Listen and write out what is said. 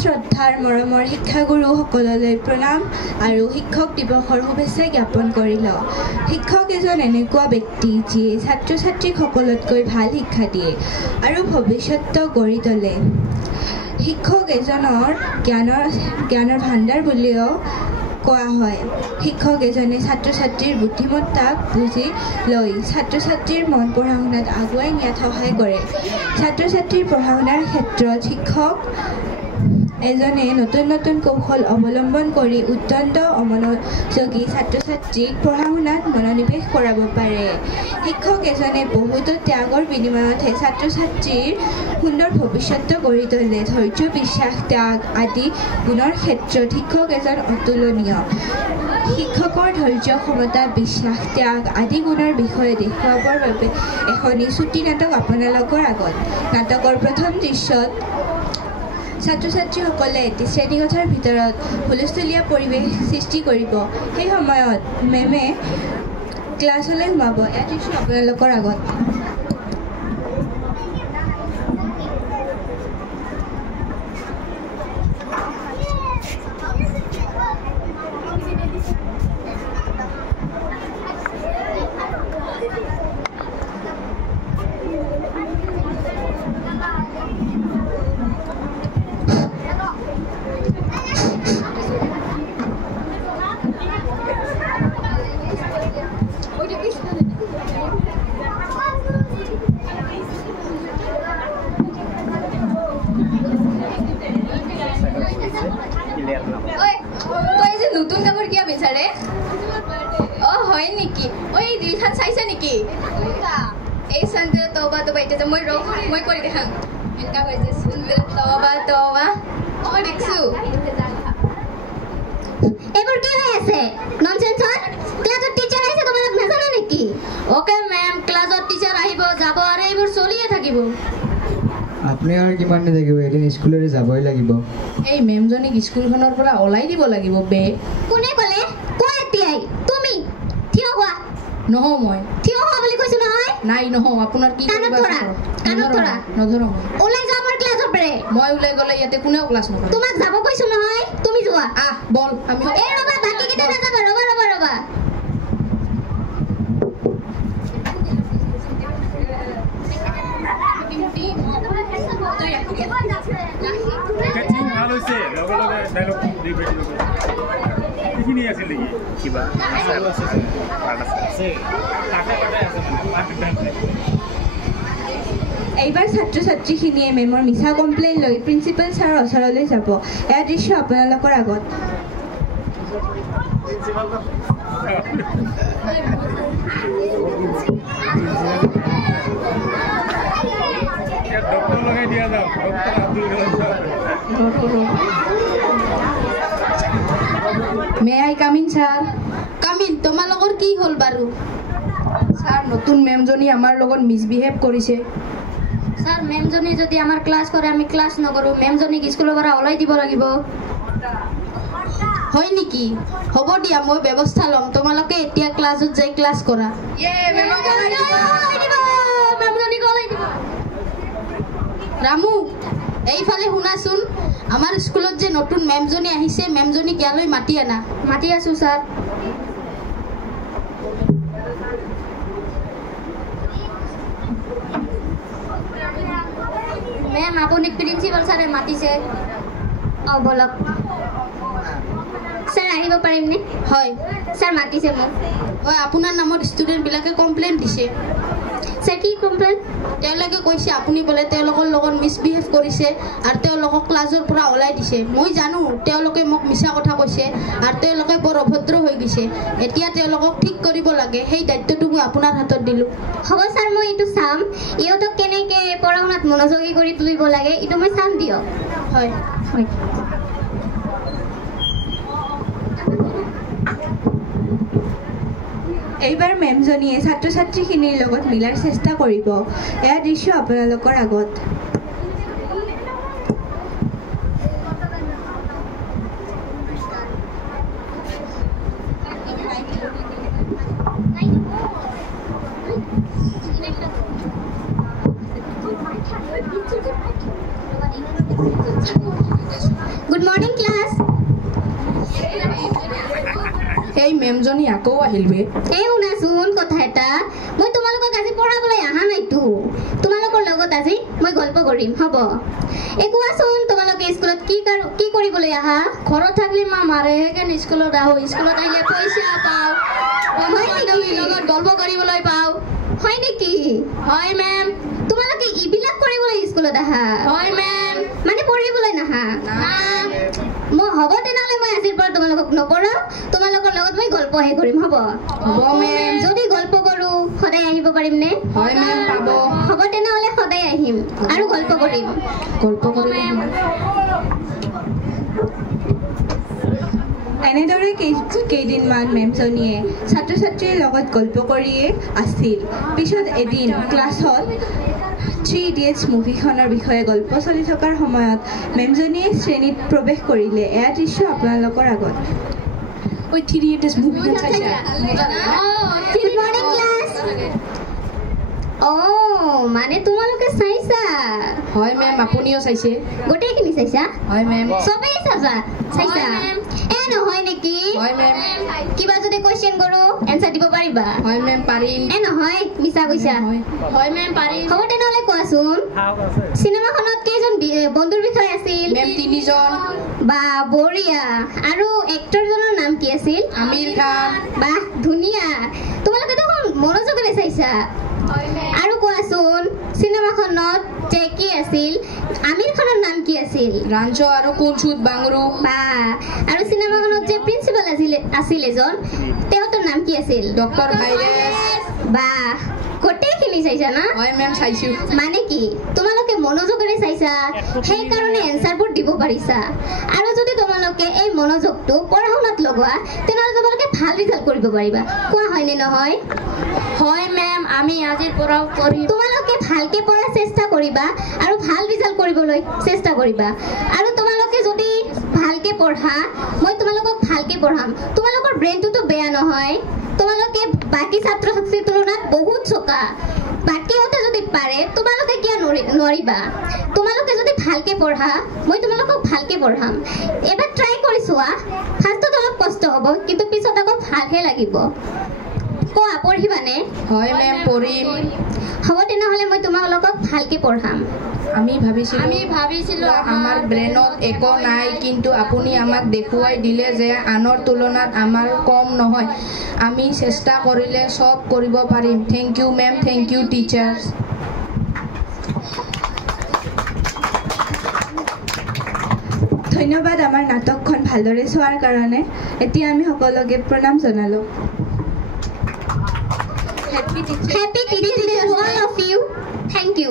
শ্ৰদ্ধাৰ মৰমৰ শিক্ষাগুৰুসকললৈ প্ৰণাম আৰু শিক্ষক দিৱসৰ শুভেচ্ছা জ্ঞাপন কৰিলোঁ। শিক্ষক এজন এনেকুৱা ব্যক্তি যিয়ে ছাত্ৰ ছাত্ৰীক সকলোতকৈ ভাল শিক্ষা দিয়ে আৰু ভৱিষ্যত গঢ়ি তোলে। শিক্ষক এজনৰ জ্ঞানৰ ভাণ্ডাৰ বুলিও কোৱা হয়। শিক্ষক এজনে ছাত্ৰ ছাত্ৰীৰ বুদ্ধিমত্তাক বুজি লৈ ছাত্ৰ ছাত্ৰীৰ মন পঢ়া শুনাত আগুৱাই নিয়াত সহায় কৰে। ছাত্ৰ ছাত্ৰীৰ পঢ়া শুনাৰ ক্ষেত্ৰত শিক্ষক এজনে নতুন নতুন কৌশল অৱলম্বন কৰি উদ্যন্ত অমনোযোগী ছাত্ৰ ছাত্ৰীক পঢ়া শুনাত মনোনিৱেশ কৰাব পাৰে। শিক্ষক এজনে বহুতো ত্যাগৰ বিনিময়তহে ছাত্ৰ ছাত্ৰীৰ সুন্দৰ ভৱিষ্যত গঢ়ি তোলে। ধৈৰ্য, বিশ্বাস, ত্যাগ আদি গুণৰ ক্ষেত্ৰত শিক্ষক এজন অতুলনীয়। শিক্ষকৰ ধৈৰ্য, ক্ষমতা, বিশ্বাস, ত্যাগ আদি গুণৰ বিষয়ে দেখুৱাবৰ বাবে এখনি চুটি নাটক আপোনালোকৰ আগত। নাটকৰ প্ৰথম দৃশ্যত ছাত্ৰ ছাত্ৰীসকলে এটি শ্ৰেণীকোঠাৰ ভিতৰত হুলস্থুলীয়া পৰিৱেশ সৃষ্টি কৰিব। সেই সময়ত মেমে ক্লাছলৈ সোমাব। এয়া দৃশ্য আপোনালোকৰ আগত। নতুন কাপোৰ কিয় বিচাৰে? হয় নেকি? এই ৰিলখন চাইছা নেকি? এই সুন্দৰ তবা তবা এতিয়া মই কৰি দেখাম। এনেকা কৈছে সুন্দৰ তবা তবা। দেখছো এইবোৰ কি হৈ আছে? ননসেন্স হয়। ক্লাছত টিচাৰ আহিছে, তোমালোক নাজানা নেকি? ওকে মেম, ক্লাছত টিচাৰ আহিব যাব আৰু এইবোৰ চলিয়ে থাকিব। আপুনি আৰু কিমান থাকিব? এদিন স্কুললৈ যাবই লাগিব। এই মেমজনীক স্কুলখনৰ পৰা ওলাই দিব লাগিব বে। কোনে ক'লে? কোৱা এতিয়াই। তুমি থিয় হোৱা। নহওঁ মই। থিয় হোৱা বুলি কৈছো নহয়। নাই নহওঁ। আপোনাৰ কি কাণত ধৰা। নধৰো। ওলাই যোৱা আমাৰ ক্লাছৰ পৰা। মই ওলাই গ'লে ইয়াতে কোনেও ক্লাছ নকৰে। তোমাক যাব কৈছো নহয়, তুমি যোৱা। বল আমি এই ৰবা, বাকী কেইটা নাযাবা। ৰবা। এইবাৰ ছাত্ৰ ছাত্ৰীখিনিয়ে মেমৰ মিছা কমপ্লেইন লৈ প্ৰিন্সিপাল ছাৰৰ ওচৰলৈ যাব। এয়া দৃশ্য আপোনালোকৰ আগত। মে আই কামিন ছাৰ? কামিন। তোমালোকৰ কি হ'ল বাৰু? ছাৰ, নতুন মেমজনী আমাৰ লগত মিছবিহেভ কৰিছে। স্যাৰ, মেমজনী যদি আমাৰ ক্লাছ কৰে আমি ক্লাছ নকৰো। মেমজনীক স্কুলৰ পৰা ওলাই দিব লাগিব। হয় নেকি? হ'ব দিয়া, মই ব্যৱস্থা ল'ম। তোমালোকে এতিয়া ক্লাছত যাই ক্লাছ কৰা। ৰামু, এইফালে শুনাচোন। আমাৰ স্কুলত যে নতুন মেমজনী আহিছে, মেমজনীক ইয়ালৈ মাতি আনা। মাতি আছো স্যার। মেম, আপুনি প্ৰিন্সিপাল ছাৰে মাতিছে। বলক। স্যাৰ, আহিব পাৰিমনে? হয়। স্যাৰ মাতিছে মোক। হয়, আপোনাৰ নামত ষ্টুডেণ্টবিলাকে কমপ্লেইন দিছে। স্যাৰ, কি কমপ্লেইন? তেওঁলোকে কৈছে আপুনি বোলে তেওঁলোকৰ লগত মিছবিহেভ কৰিছে আৰু তেওঁলোকক ক্লাছৰ পৰা ওলাই দিছে। মই জানো তেওঁলোকে মোক মিছা কথা কৈছে আৰু তেওঁলোকে বৰ অভদ্ৰ হৈ গৈছে। এতিয়া তেওঁলোকক ঠিক কৰিব লাগে, সেই দায়িত্বটো মই আপোনাৰ হাতত দিলোঁ। হ'ব স্যাৰ, মই এইটো চাম। ইহঁতক কেনেকৈ পঢ়া শুনাত মনোযোগী কৰি তুলিব লাগে এইটো মই চাম দিয়ক। হয়। এইবাৰ মেমজনীয়ে ছাত্ৰ ছাত্ৰীখিনিৰ লগত মিলাৰ চেষ্টা কৰিব। এয়া দৃশ্য আপোনালোকৰ আগত। মেমজনী আকৌ আহিলবে এই শুনাচোন কথা এটা মই তোমালোকক আজি পঢ়াবলৈ অহা নাইতো তোমালোকৰ লগত আজি মই গল্প কৰিম হ'ব এই কোৱাচোন তোমালোকে স্কুলত কি কৰিবলৈ আহা ঘৰত থাকলি মা মাৰে সেইকাৰণে স্কুলত আহোঁ স্কুলত আহিলে পইচা পাওঁ লগত গল্প কৰিবলৈ পাওঁ হয় নেকি হয় মেম তোমালোকে ইবিলাক কৰিবলৈ স্কুলত আহা হয় মেম মানে পঢ়িবলৈ নাহা মই হ'ব তেনেহ'লে মই আজিৰ পৰা তোমালোকক নপঢ়াওঁ তোমালোকৰ লগত মই গল্পহে কৰিম হ'ব যদি গল্প কৰোঁ সদায় আহিব পাৰিম নে হয় মেম পাব হ'ব তেনেহ'লে সদায় আহিম আৰু গল্প কৰিম এনেদৰে কেইদিনমান মেমজনীয়ে ছাত্ৰ ছাত্ৰীৰ লগত গল্প কৰিয়ে আছিল পিছত এদিন ক্লাছত 3 Idiots মুভিখনৰ বিষয়ে গল্প চলি থকাৰ সময়ত মেমজনীয়ে শ্ৰেণীত প্ৰৱেশ কৰিলে এয়া দৃশ্য আপোনালোকৰ আগত ঐ 3 Idiots মুভিখন চাইছা গুড মৰ্নিং ক্লাছ মানে তোমালোকে চাইছা হয় মেম আপুনিও চাইছে গোটেইখিনি চাইছা হয় মেম চবেই চাইছা নহয় নেকি হয় মেম কিবা যদি কোৱেশ্চন কৰোঁ এনসাৰ দিব পাৰিবা হয় মেম পাৰিম নহয় মিছা কৈছা হয় মেম পাৰিম হ'ব তেনেহ'লে কোৱাচোন চিনেমাখনত কেইজন বন্ধুৰ বিষয়ে আছিল মেম 3 জন বা বঢ়িয়া আৰু এক্টৰজনৰ নাম কি আছিল আমিৰ খান বাহ ধুনীয়া তোমালোকে দেখোন মনোযোগেৰে চাইছা আৰু কোৱাচোন চিনেমাখনত যে কি আছিল আমিৰ খানৰ নাম কি আছিল ৰাঞ্জো আৰু কুলচুত বাংৰু বা আৰু চিনেমাখনত যে প্ৰিন্সিপাল আছিল এজন তেওঁৰ নাম কি আছিল ডক্টৰ ভাইৰেছ বা গোটেইখিনি চাইছা না হয় মেম চাইছো মানে কি তোমালোকে মনোযোগেৰে চাইছা সেইকাৰণে এনসাৰবোৰ দিব পাৰিছা আৰু যদি তোমালোকে এই মনোযোগটো পঢ়া শুনাত লগোৱা তেনেহ'লে তোমালোকে ভাল ৰিজাল্ট কৰিব পাৰিবা কোৱা হয়নে নহয় হয় মেম আমি আজিৰ পৰা কৰিম তোমালোকে ভালকে পঢ়াৰ চেষ্টা কৰিবা আৰু ভাল ৰিজাল্ট কৰিবলৈ চেষ্টা কৰিবা আৰু তোমালোকে যদি ভালকে পঢ়া মই তোমালোকক ভালকে পঢ়াম তোমালোকৰ ব্ৰেইনটোতো বেয়া নহয় তোমালোকে বাকি ছাত্ৰ ছাত্ৰীৰ তুলনাত বহুত চোকা বাকিহঁতে যদি পাৰে তোমালোকে কিয় নোৱাৰিবা তোমালোকে যদি ভালকে পঢ়া মই তোমালোকক ভালকে পঢ়াম এবাৰ ট্ৰাই কৰি চোৱা ফাৰ্ষ্টত অলপ কষ্ট হ'ব কিন্তু পিছত আকৌ ভালহে লাগিব কোৱা পঢ়িবানে হয় মেম পঢ়িম হ'ব তেনেহ'লে মই তোমালোকক ভালকে পঢ়াম আমি ভাবিছিলো আমাৰ ব্ৰেইনত একো নাই কিন্তু আপুনি আমাক দেখুৱাই দিলে যে আনৰ তুলনাত আমাৰ কম নহয় আমি চেষ্টা কৰিলে সব কৰিব পাৰিম thank you ma'am thank you teachers ধন্যবাদ আমাৰ নাটকখন ভালদৰে চোৱাৰ কাৰণে এতিয়া আমি সকলোকে প্ৰণাম জনালোঁ Happy Teachers Day to all of you. Thank you.